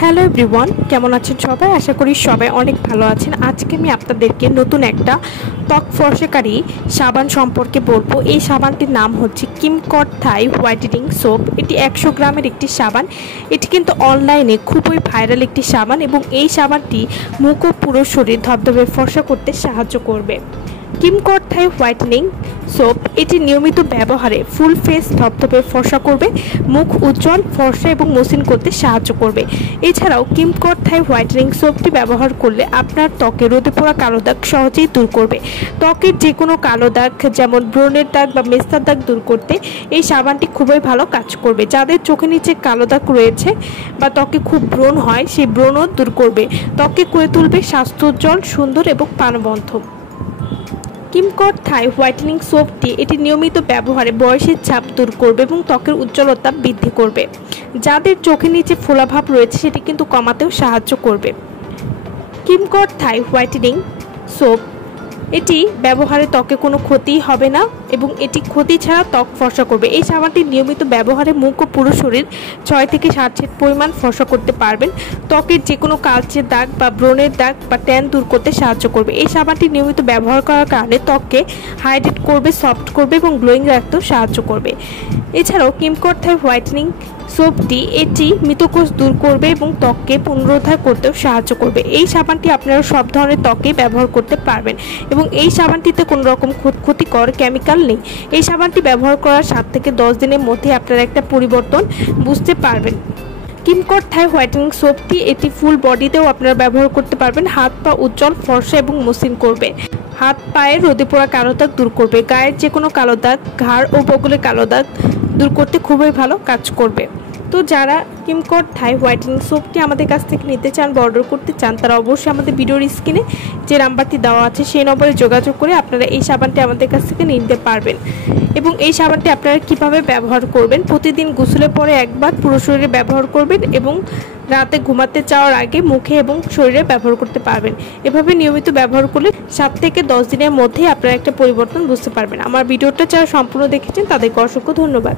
Hello everyone, কেমন আছেন সবাই? আশা করি সবাই অনেক ভালো আছেন। আজকে আমি আপনাদেরকে নতুন একটা ত্বক ফর্সাকারী সাবান সম্পর্কে বলবো। এই সাবানটির নাম হচ্ছে কিমকট থাই হোয়াইটেনিং সোপ। এটি 100 গ্রামের একটি সাবান। এটি কিন্তু অনলাইনে খুবই ভাইরাল একটি সাবান এবং এই সাবানটি মুখ ও পুরো শরীর ধবধবে ফর্সা করতে সাহায্য করবে। কিমকট থাই হোয়াইটেনিং সোপ এটি নিয়মিত ব্যবহারে ফুল ফেস ধবধবে ফর্সা করবে, মুখ উজ্জ্বল ফর্সা এবং মসৃণ করতে সাহায্য করবে। এছাড়াও কিমকট থাই হোয়াইটেনিং সোপটি ব্যবহার করলে আপনার ত্বকে রোদে পোড়া কালো দাগ সহজেই দূর করবে। ত্বকের যে কোনো কালো দাগ যেমন ব্রণের দাগ বা মেস্তার দাগ দূর করতে এই সাবানটি খুবই ভালো কাজ করবে। যাদের চোখের নিচে কালো দাগ রয়েছে বা ত্বকে খুব ব্রণ হয় সেই ব্রণও দূর করবে। ত্বকে করে তুলবে স্বাস্থ্যোজ্জ্বল, সুন্দর এবং প্রাণবন্ত। কিমকট থাই হোয়াইটেনিং সোপটি এটি নিয়মিত ব্যবহারে বয়সের ছাপ দূর করবে এবং ত্বকের উজ্জ্বলতা বৃদ্ধি করবে। যাদের চোখের নিচে ফোলাভাব রয়েছে সেটি কিন্তু কমাতেও সাহায্য করবে। কিমকট থাই হোয়াইটেনিং সোপ এটি ব্যবহারে ত্বকে কোনো ক্ষতি হবে না এবং এটি ক্ষতি ছাড়া ত্বক ফর্সা করবে। এই সাবানটি নিয়মিত ব্যবহারে মুখ ও পুরো শরীর 6 থেকে 7 সেট পরিমাণ ফর্সা করতে পারবেন। ত্বকের যে কোনো কালচে দাগ বা ব্রণের দাগ বা ট্যান দূর করতে সাহায্য করবে। এই সাবানটি নিয়মিত ব্যবহার করার কারণে ত্বককে হাইড্রেট করবে, সফট করবে এবং গ্লোয়িং রাখতেও সাহায্য করবে। এছাড়াও কিমকট থাই হোয়াইটেনিং সোপটি এটি মৃতকোষ দূর করবে এবং ত্বককে পুনরুদ্ধার করতেও সাহায্য করবে। এই সাবানটি আপনারা সব ধরনের ত্বকে ব্যবহার করতে পারবেন এবং এই সাবানটিতে কোনো রকম ক্ষতিকর কেমিক্যাল নেই। এই সাবানটি ব্যবহার করার 7 থেকে 10 দিনের মধ্যে আপনারা একটা পরিবর্তন বুঝতে পারবেন। কিমকট থাই হোয়াইটেনিং সোপটি এটি ফুল বডিতেও আপনারা ব্যবহার করতে পারবেন। হাত পা উজ্জ্বল ফর্সা এবং মসৃণ করবে। হাত পায়ের রোদে পোড়া কালো দাগ দূর করবে। গায়ের যে কোনো কালো দাগ, ঘাড় ও বগলে কালো দাগ দূর করতে খুবই ভালো কাজ করবে। তো যারা কিমকট থাই হোয়াইটেনিং সোপটি আমাদের কাছ থেকে নিতে চান বা অর্ডার করতে চান তারা অবশ্যই আমাদের ভিডিওর স্ক্রিনে যে নাম্বারটি দেওয়া আছে সেই নম্বরে যোগাযোগ করে আপনারা এই সাবানটি আমাদের কাছ থেকে নিতে পারবেন। এবং এই সাবানটি আপনারা কিভাবে ব্যবহার করবেন, প্রতিদিন গোসলের পরে একবার পুরো শরীরে ব্যবহার করবেন এবং রাতে ঘুমাতে যাওয়ার আগে মুখে এবং শরীরে ব্যবহার করতে পারবেন। এভাবে নিয়মিত ব্যবহার করলে 7 থেকে 10 দিনের মধ্যে আপনারা একটা পরিবর্তন বুঝতে পারবেন। আমার ভিডিওটা যারা সম্পূর্ণ দেখেছেন তাদেরকে অসংখ্য ধন্যবাদ।